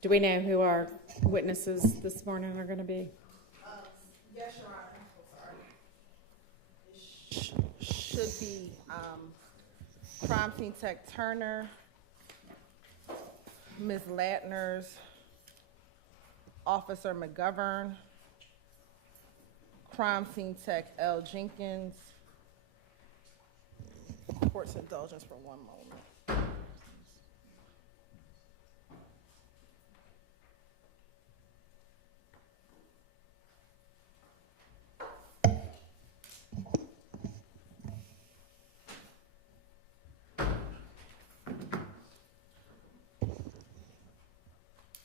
Do we know who our witnesses this morning are going to be? Yes, Your Honor. It should be crime scene tech Turner, Ms. Latners, Officer McGovern, crime scene tech L. Jenkins. Court's indulgence for one moment.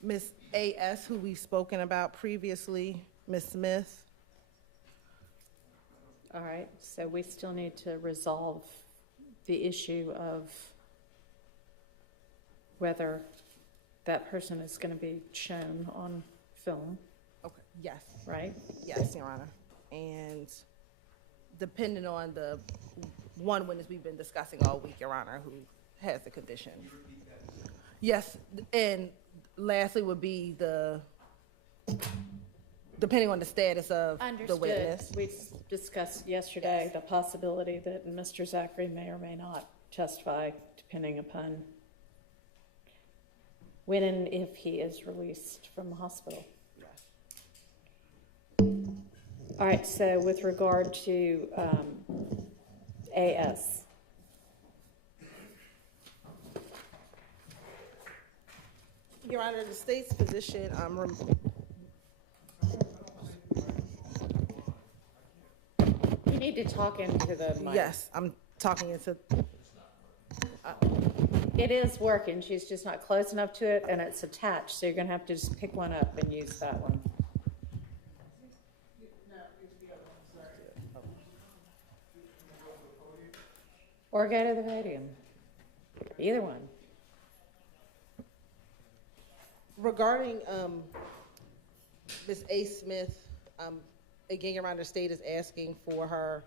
Ms. A.S., who we've spoken about previously, Ms. Smith. All right, so we still need to resolve the issue of whether that person is going to be shown on film, Okay, yes, right? yes, Your Honor. And depending on the one witness we've been discussing all week, Your Honor, who has the condition. Yes, and lastly would be depending on the status of the witness. We discussed yesterday the possibility that Mr. Zachary may or may not testify, depending upon when and if he is released from the hospital. All right, so with regard to AS. Your Honor, the state's position, You need to talk into the mic. yes, I'm talking into, It is working, she's just not close enough to it, and it's attached, so you're gonna have to just pick one up and use that one. Or go to the podium. Either one. regarding Ms. A. Smith, again, Your Honor, the state is asking for her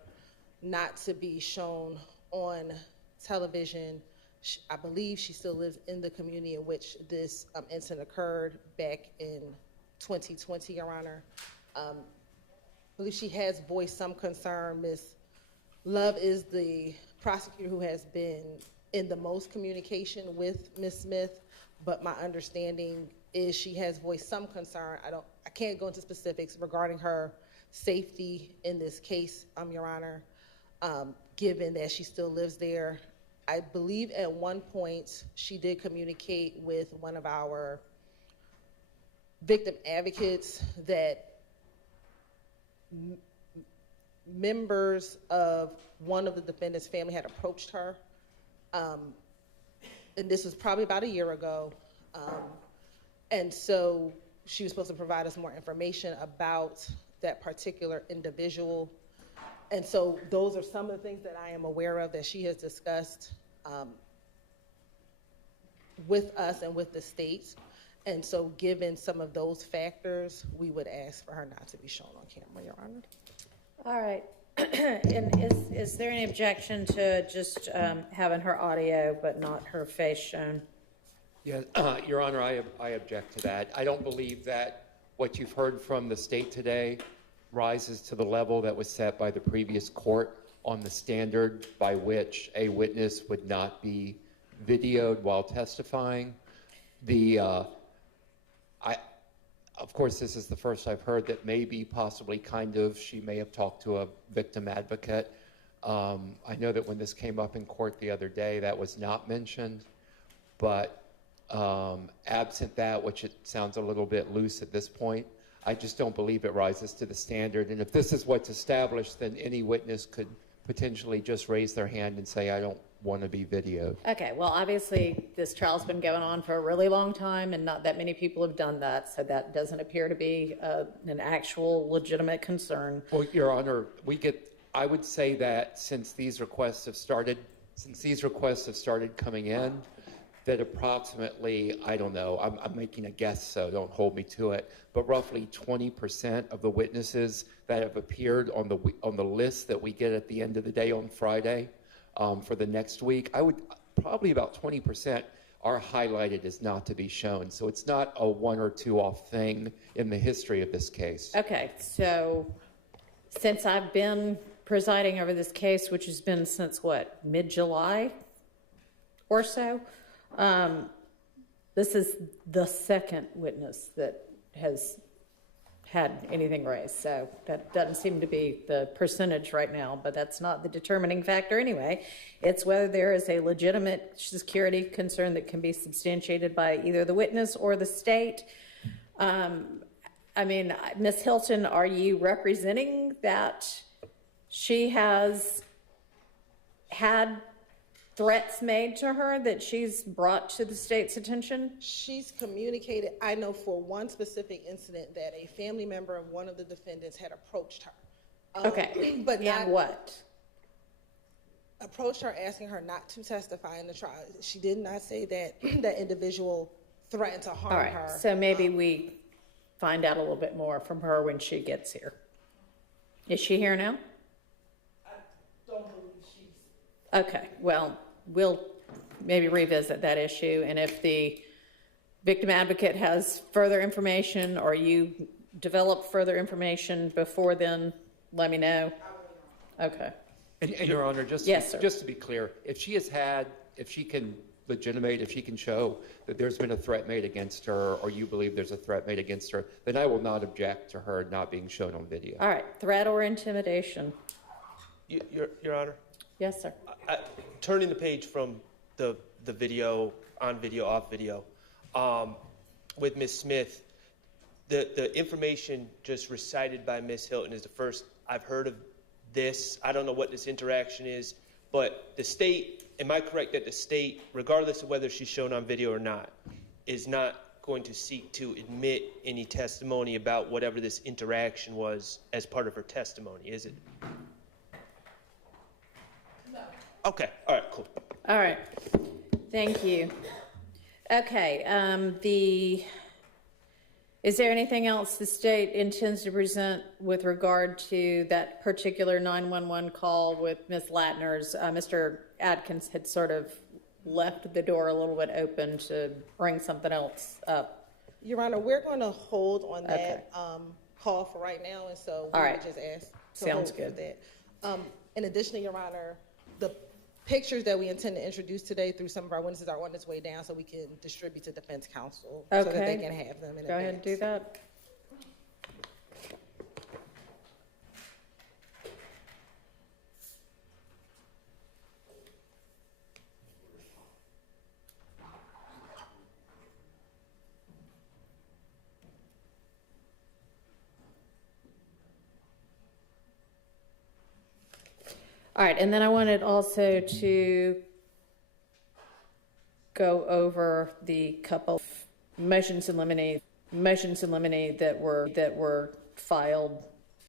not to be shown on television. I believe she still lives in the community in which this incident occurred back in 2020, Your Honor. I believe she has voiced some concern. Ms. Love is the prosecutor who has been in the most communication with Ms. Smith, but my understanding is she has voiced some concern. I can't go into specifics regarding her safety in this case, Your Honor, given that she still lives there. I believe at one point she did communicate with one of our victim advocates that members of one of the defendant's family had approached her, and this was probably about a year ago, and so she was supposed to provide us more information about that particular individual. And so those are some of the things that I am aware of that she has discussed with us and with the state. And so given some of those factors, we would ask for her not to be shown on camera, Your Honor. All right. And is there any objection to just having her audio but not her face shown? Yeah, Your Honor, I object to that. I don't believe that what you've heard from the state today rises to the level that was set by the previous court on the standard by which a witness would not be videoed while testifying. Of course, this is the first I've heard that maybe, possibly, she may have talked to a victim advocate. I know that when this came up in court the other day, that was not mentioned, but absent that, which it sounds a little bit loose at this point, I just don't believe it rises to the standard. And if this is what's established, then any witness could potentially just raise their hand and say, I don't want to be videoed. Okay, well, obviously, this trial's been going on for a really long time, and not that many people have done that, so that doesn't appear to be an actual legitimate concern. Well, Your Honor, I would say that since these requests have started coming in, that approximately, I don't know, I'm making a guess, so don't hold me to it, but roughly 20% of the witnesses that have appeared on the list that we get at the end of the day on Friday for the next week, probably about 20% are highlighted as not to be shown. So it's not a one or two off thing in the history of this case. Okay, so since I've been presiding over this case, which has been since what, mid-July or so, this is the second witness that has had anything raised. So that doesn't seem to be the percentage right now, but that's not the determining factor anyway. It's whether there is a legitimate security concern that can be substantiated by either the witness or the state. I mean, Ms. Hilton, are you representing that she has had threats made to her that she's brought to the state's attention? She's communicated, I know for one specific incident, that a family member of one of the defendants had approached her. Okay, But and not what? Approached her asking her not to testify in the trial. She did not say that that individual threatened to harm All right, her. so maybe we find out a little bit more from her when she gets here. Is she here now? I don't believe she's... Okay, well, we'll maybe revisit that issue, and if the victim advocate has further information or you develop further information before then, let me know. Okay. And Your Honor, Yes, sir. just to be clear, if she can show that there's been a threat made against her, or you believe there's a threat made against her, then I will not object to her not being shown on video. All right, threat or intimidation? Your Honor? Yes, sir. Turning the page from the video, on video, off video, with Ms. Smith, the information just recited by Ms. Hilton is the first I've heard of this. I don't know what this interaction is, but the state, am I correct that the state, regardless of whether she's shown on video or not, is not going to seek to admit any testimony about whatever this interaction was as part of her testimony, is it? No. Okay, all right, cool. All right, thank you. Okay, is there anything else the state intends to present with regard to that particular 911 call with Ms. Latner's? Mr. Adkins had sort of left the door a little bit open to bring something else up. Your Honor, we're going to hold on Okay. that call for right now, and so we All would right. just ask to Sounds hold good. for that. In addition, Your Honor, the pictures that we intend to introduce today through some of our witnesses are on its way down, so we can distribute to defense counsel so that they Okay. can have them in Go ahead and do advance. that. All right, and then I wanted also to go over the couple of motions in limine that were filed